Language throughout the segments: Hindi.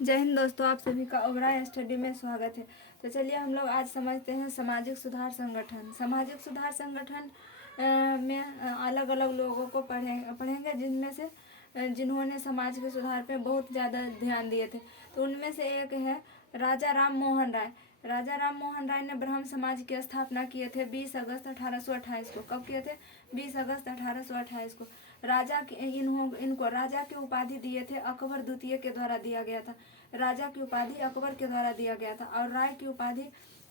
जय हिंद दोस्तों, आप सभी का ओबराय स्टडी में स्वागत है। तो चलिए हम लोग आज समझते हैं सामाजिक सुधार संगठन। सामाजिक सुधार संगठन में अलग अलग लोगों को पढ़ेंगे जिनमें से जिन्होंने समाज के सुधार पे बहुत ज़्यादा ध्यान दिए थे। तो उनमें से एक है राजा राम मोहन राय। राजा राम मोहन राय ने ब्रह्म समाज की स्थापना किए थे 20 अगस्त 1828 को। कब किए थे? 20 अगस्त 1828 को। इनको राजा की उपाधि दिए थे, अकबर द्वितीय के द्वारा दिया गया था। राजा की उपाधि अकबर के द्वारा दिया गया था और राय की उपाधि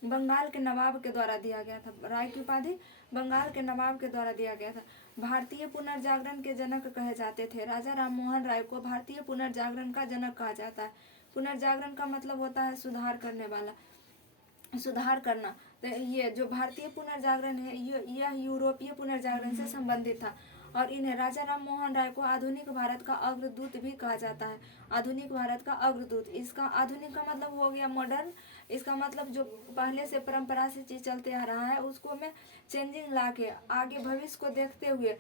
बंगाल के नवाब के द्वारा दिया गया था। राय की उपाधि बंगाल के नवाब के द्वारा दिया गया था। भारतीय पुनर्जागरण के जनक कहे जाते थे। राजा राम मोहन राय को भारतीय पुनर्जागरण का जनक कहा जाता है। पुनर्जागरण का मतलब होता है सुधार करने वाला, सुधार करना। तो ये जो भारतीय पुनर्जागरण है यह यूरोपीय पुनर्जागरण से संबंधित था और इन्हें राजा राम मोहन राय को आधुनिक भारत का अग्रदूत भी कहा जाता है। आधुनिक भारत का अग्रदूत, इसका आधुनिक का मतलब हो गया मॉडर्न। इसका मतलब जो पहले से परंपरा से चीज चलते आ रहा है उसको में चेंजिंग ला के आगे भविष्य को देखते हुए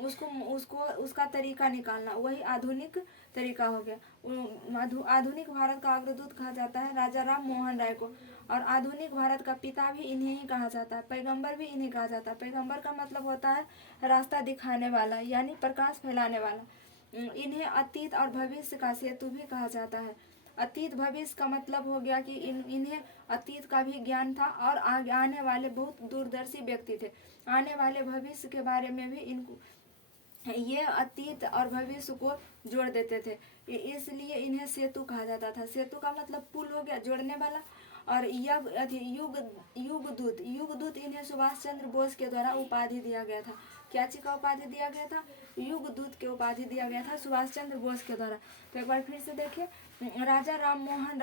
उसको उसको उसका तरीका निकालना, वही आधुनिक तरीका हो गया। आधुनिक भारत का अग्रदूत कहा जाता है राजा राम मोहन राय को और आधुनिक भारत का पिता भी इन्हें ही कहा जाता है। पैगंबर भी इन्हें कहा जाता है। पैगंबर का मतलब होता है रास्ता दिखाने वाला, यानी प्रकाश फैलाने वाला। इन्हें अतीत और भविष्य का सेतु भी कहा जाता है। अतीत भविष्य का मतलब हो गया कि इन्हें अतीत का भी ज्ञान था और आने वाले बहुत दूरदर्शी व्यक्ति थे। आने वाले भविष्य के बारे में भी इनको ये अतीत और भविष्य को जोड़ देते थे, इसलिए इन्हें सेतु कहा जाता था। सेतु का मतलब पुल हो गया, जोड़ने वाला। और युग दूत इन्हें सुभाष चंद्र बोस के द्वारा उपाधि दिया गया था। क्या चीज का उपाधि दिया गया था? युग दूत के उपाधि दिया गया था सुभाष चंद्र बोस के द्वारा। तो एक बार फिर से देखिए, राजा राम मोहन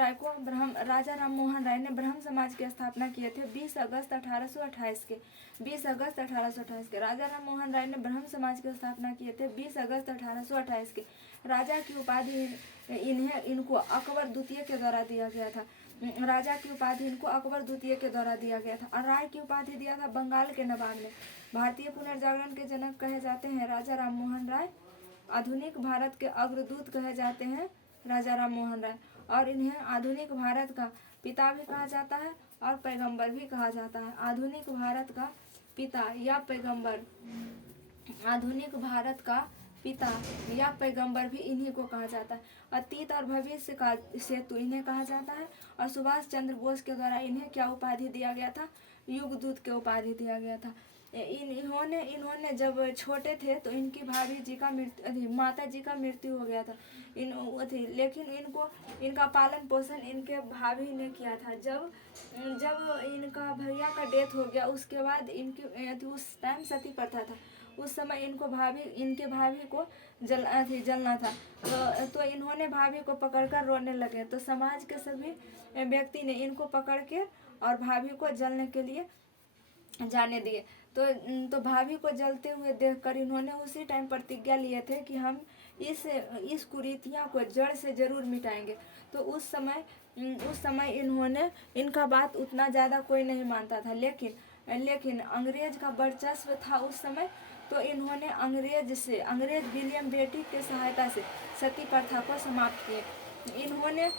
राय ने ब्रह्म समाज की स्थापना किए थे 20 अगस्त 1828 के। 20 अगस्त 1828 के राजा राम मोहन राय ने ब्रह्म समाज की स्थापना किए थे 20 अगस्त 1828 के। राजा की उपाधि इनको अकबर द्वितीय के द्वारा दिया गया था। राजा की उपाधि इनको अकबर द्वितीय के द्वारा दिया गया था और राय की उपाधि दिया था बंगाल के नवाब ने। भारतीय पुनर्जागरण के जनक कहे जाते हैं राजा राम मोहन राय। आधुनिक भारत के अग्रदूत कहे जाते हैं राजा राम मोहन राय और इन्हें आधुनिक भारत का पिता भी कहा जाता है और पैगंबर भी कहा जाता है। आधुनिक भारत का पिता या पैगंबर, आधुनिक भारत का पिता या पैगंबर भी इन्हीं को कहा जाता है। अतीत और भविष्य का सेतु इन्हें कहा जाता है और सुभाष चंद्र बोस के द्वारा इन्हें क्या उपाधि दिया गया था? युगदूत के उपाधि दिया गया था। इन्होंने जब छोटे थे तो इनकी भाभी जी का माता जी का मृत्यु हो गया था। लेकिन इनका पालन पोषण इनके भाभी ने किया था। जब इनका भैया का डेथ हो गया उसके बाद इनकी उस टाइम सती प्रथा था। उस समय इनके भाभी को जलना था। तो इन्होंने भाभी को पकड़कर रोने लगे तो समाज के सभी व्यक्ति ने इनको पकड़ के और भाभी को जलने के लिए जाने दिए। तो भाभी को जलते हुए देखकर इन्होंने उसी टाइम प्रतिज्ञा लिए थे कि हम इस कुरीतियाँ को जड़ से जरूर मिटाएंगे। तो उस समय इनका बात उतना ज़्यादा कोई नहीं मानता था, लेकिन अंग्रेज का वर्चस्व था उस समय। तो इन्होंने अंग्रेज विलियम बेटिक के सहायता से सती प्रथा को समाप्त किए। इन्होंने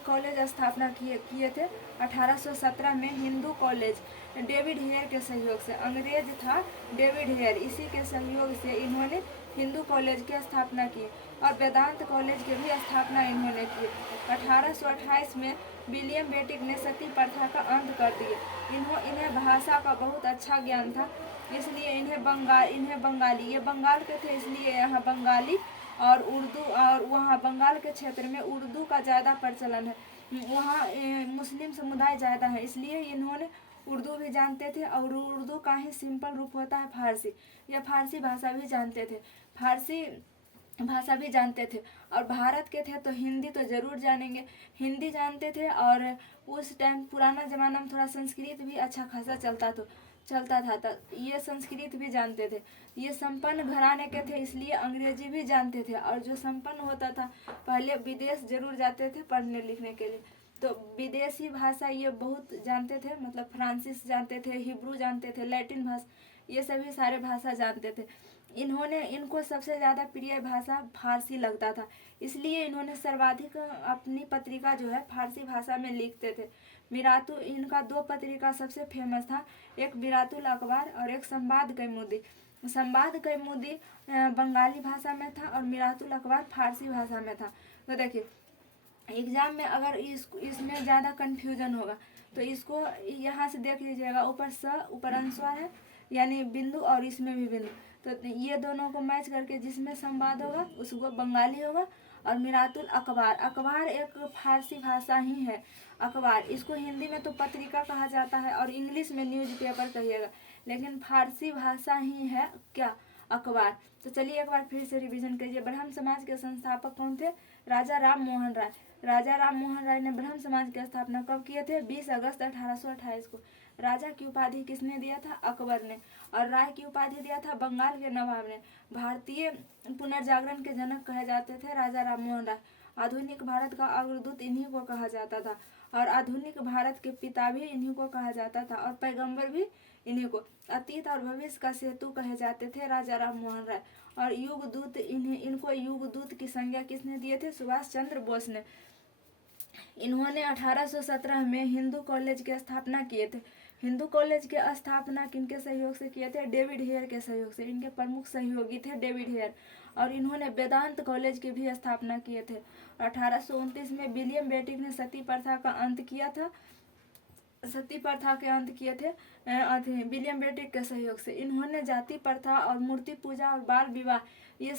कॉलेज स्थापना किए थे 1817 में। हिंदू कॉलेज डेविड हेयर के सहयोग से, अंग्रेज था डेविड हेयर, इसी के सहयोग से इन्होंने हिंदू कॉलेज की स्थापना की और वेदांत कॉलेज की भी स्थापना इन्होंने की। 1828 में विलियम बेटिक ने सती प्रथा का अंत कर दिए। इन्हें भाषा का बहुत अच्छा ज्ञान था, इसलिए इन्हें बंगाली, ये बंगाल के थे इसलिए यहाँ बंगाली और उर्दू, और वहाँ बंगाल के क्षेत्र में उर्दू का ज़्यादा प्रचलन है। वहाँ मुस्लिम समुदाय ज़्यादा है, इसलिए इन्होंने उर्दू भी जानते थे और उर्दू का ही सिंपल रूप होता है फारसी। यह फारसी भाषा भी जानते थे, और भारत के थे तो हिंदी तो ज़रूर जानेंगे, हिंदी जानते थे। और उस टाइम पुराना ज़माना में थोड़ा संस्कृत भी अच्छा खासा चलता था तो ये संस्कृत भी जानते थे। ये संपन्न घराने के थे इसलिए अंग्रेजी भी जानते थे। और जो संपन्न होता था पहले विदेश जरूर जाते थे पढ़ने लिखने के लिए, तो विदेशी भाषा ये बहुत जानते थे, मतलब फ्रांसीसी जानते थे, हिब्रू जानते थे, लैटिन भाषा, ये सभी सारे भाषा जानते थे। इनको सबसे ज़्यादा प्रिय भाषा फारसी लगता था, इसलिए इन्होंने सर्वाधिक अपनी पत्रिका जो है फारसी भाषा में लिखते थे। इनका 2 पत्रिका सबसे फेमस था, एक मिरातुल अखबार और एक संवाद कौमुदी। संवाद कौमुदी बंगाली भाषा में था और मिरातुल अखबार फारसी भाषा में था। तो देखिए एग्जाम में अगर इसमें ज़्यादा कन्फ्यूजन होगा तो इसको यहाँ से देख लीजिएगा, ऊपर अनुस्वार है यानी बिंदु और इसमें भी बिंदु, तो ये दोनों को मैच करके जिसमें संवाद होगा उसको बंगाली होगा। और मिरातुल अखबार एक फारसी भाषा ही है। अखबार इसको हिंदी में तो पत्रिका कहा जाता है और इंग्लिश में न्यूज़पेपर कहिएगा, लेकिन फारसी भाषा ही है क्या, अखबार। तो चलिए एक बार फिर से रिवीजन करिए। ब्रह्म समाज के संस्थापक कौन थे? राजा राम मोहन राय। राजा राम मोहन राय ने ब्रह्म समाज की स्थापना कब किए थे? 20 अगस्त 1828 को। राजा की उपाधि किसने दिया था? अकबर ने। और राय की उपाधि दिया था बंगाल के नवाब ने। भारतीय पुनर्जागरण के जनक कहे जाते थे राजा राम मोहन राय। आधुनिक भारत का अग्रदूत इन्हीं को कहा जाता था और आधुनिक भारत के पिता भी इन्हीं को कहा जाता था और पैगंबर भी इन्हीं को। अतीत और भविष्य का सेतु कहे जाते थे राजा राम मोहन राय। और युगदूत इनको युगदूत की संज्ञा किसने दिए थे? सुभाष चंद्र बोस ने। इन्होंने 1817 में हिंदू कॉलेज की स्थापना किए थे। हिंदू कॉलेज की स्थापना किनके सहयोग से किए थे? डेविड हेयर के सहयोग से। इनके प्रमुख सहयोगी थे डेविड हेयर। और इन्होंने वेदांत कॉलेज की भी स्थापना किए थे। 1829 में विलियम बेटिक ने सती प्रथा का अंत किया था। सती प्रथा के अंत किए थे विलियम बेटिक के सहयोग से। इन्होंने जाति प्रथा और मूर्ति पूजा और बाल विवाह ये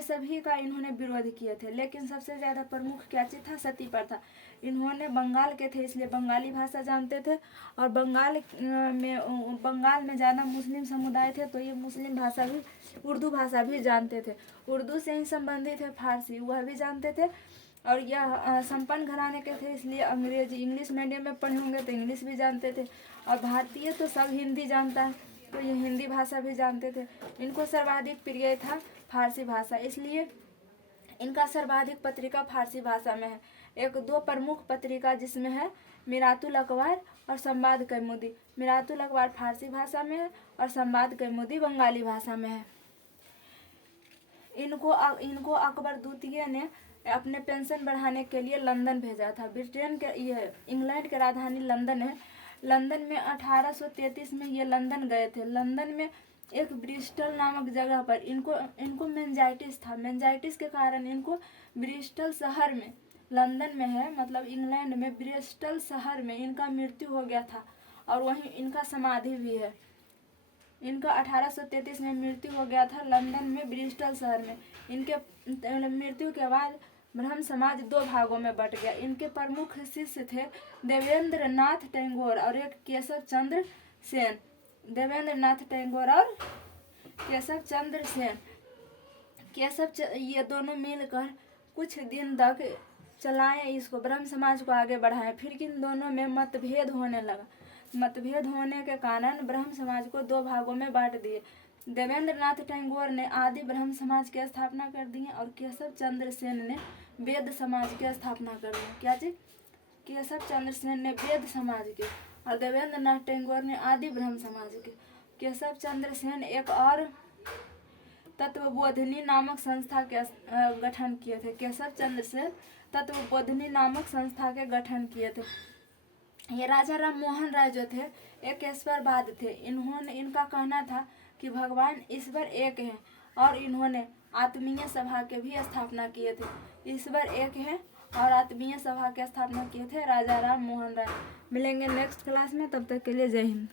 सभी का इन्होंने विरोध किए थे, लेकिन सबसे ज़्यादा प्रमुख क्या चीज़ था? सती प्रथा। इन्होंने बंगाल के थे इसलिए बंगाली भाषा जानते थे और बंगाल में ज़्यादा मुस्लिम समुदाय थे तो ये मुस्लिम भाषा भी, उर्दू भाषा भी जानते थे। उर्दू से ही संबंधित है फारसी, वह भी जानते थे। और यह संपन्न घराने के थे इसलिए अंग्रेजी इंग्लिश मीडियम में पढ़े होंगे तो इंग्लिश भी जानते थे। और भारतीय तो सब हिंदी जानता है तो ये हिंदी भाषा भी जानते थे। इनको सर्वाधिक प्रिय था फारसी भाषा, इसलिए इनका सर्वाधिक पत्रिका फारसी भाषा में है। 2 प्रमुख पत्रिका जिसमें है मिरातुल अखबार और संवाद कौमुदी। मिरातुल अखबार फारसी भाषा में है और संवाद कौमुदी बंगाली भाषा में है। इनको अकबर द्वितीय ने अपने पेंशन बढ़ाने के लिए लंदन भेजा था। इंग्लैंड की राजधानी लंदन है। लंदन में 1833 में ये लंदन गए थे। लंदन में एक ब्रिस्टल नामक जगह पर इनको मेंजाइटिस था। मेंजाइटिस के कारण इनको ब्रिस्टल शहर में, लंदन में है मतलब इंग्लैंड में ब्रिस्टल शहर में इनका मृत्यु हो गया था और वहीं इनका समाधि भी है। इनका 1833 में मृत्यु हो गया था लंदन में ब्रिस्टल शहर में। इनके मृत्यु के बाद ब्रह्म समाज 2 भागों में बट गया। इनके प्रमुख शिष्य थे देवेंद्र नाथ टैगोर और एक केशव चंद्र सेन। देवेंद्र नाथ टैगोर और केशव चंद्र सेन। ये दोनों मिलकर कुछ दिन तक चलाए इसको, ब्रह्म समाज को आगे बढ़ाए। फिर इन दोनों में मतभेद होने लगा। मतभेद होने के कारण ब्रह्म समाज को 2 भागों में बांट दिए। देवेंद्र नाथ टैगोर ने आदि ब्रह्म समाज की स्थापना कर दी और केशव चंद्र सेन ने वेद समाज की स्थापना कर दी। क्या चीज? केशव चंद्र सेन ने वेद समाज के और देवेंद्र नाथ टैगोर ने आदि ब्रह्म समाज के। केशव चंद्र सेन एक और तत्वबोधिनी नामक संस्था के गठन किए थे। केशव चंद्र सेन तत्वबोधिनी नामक संस्था के गठन किए थे। ये राजा राम मोहन राय जो थे एक ईश्वरवाद थे। इनका कहना था कि भगवान ईश्वर एक है और इन्होंने आत्मीय सभा के भी स्थापना किए थे। ईश्वर एक है और आत्मीय सभा की स्थापना किए थे राजा राम मोहन राय। मिलेंगे नेक्स्ट क्लास में, तब तक के लिए जय हिंद।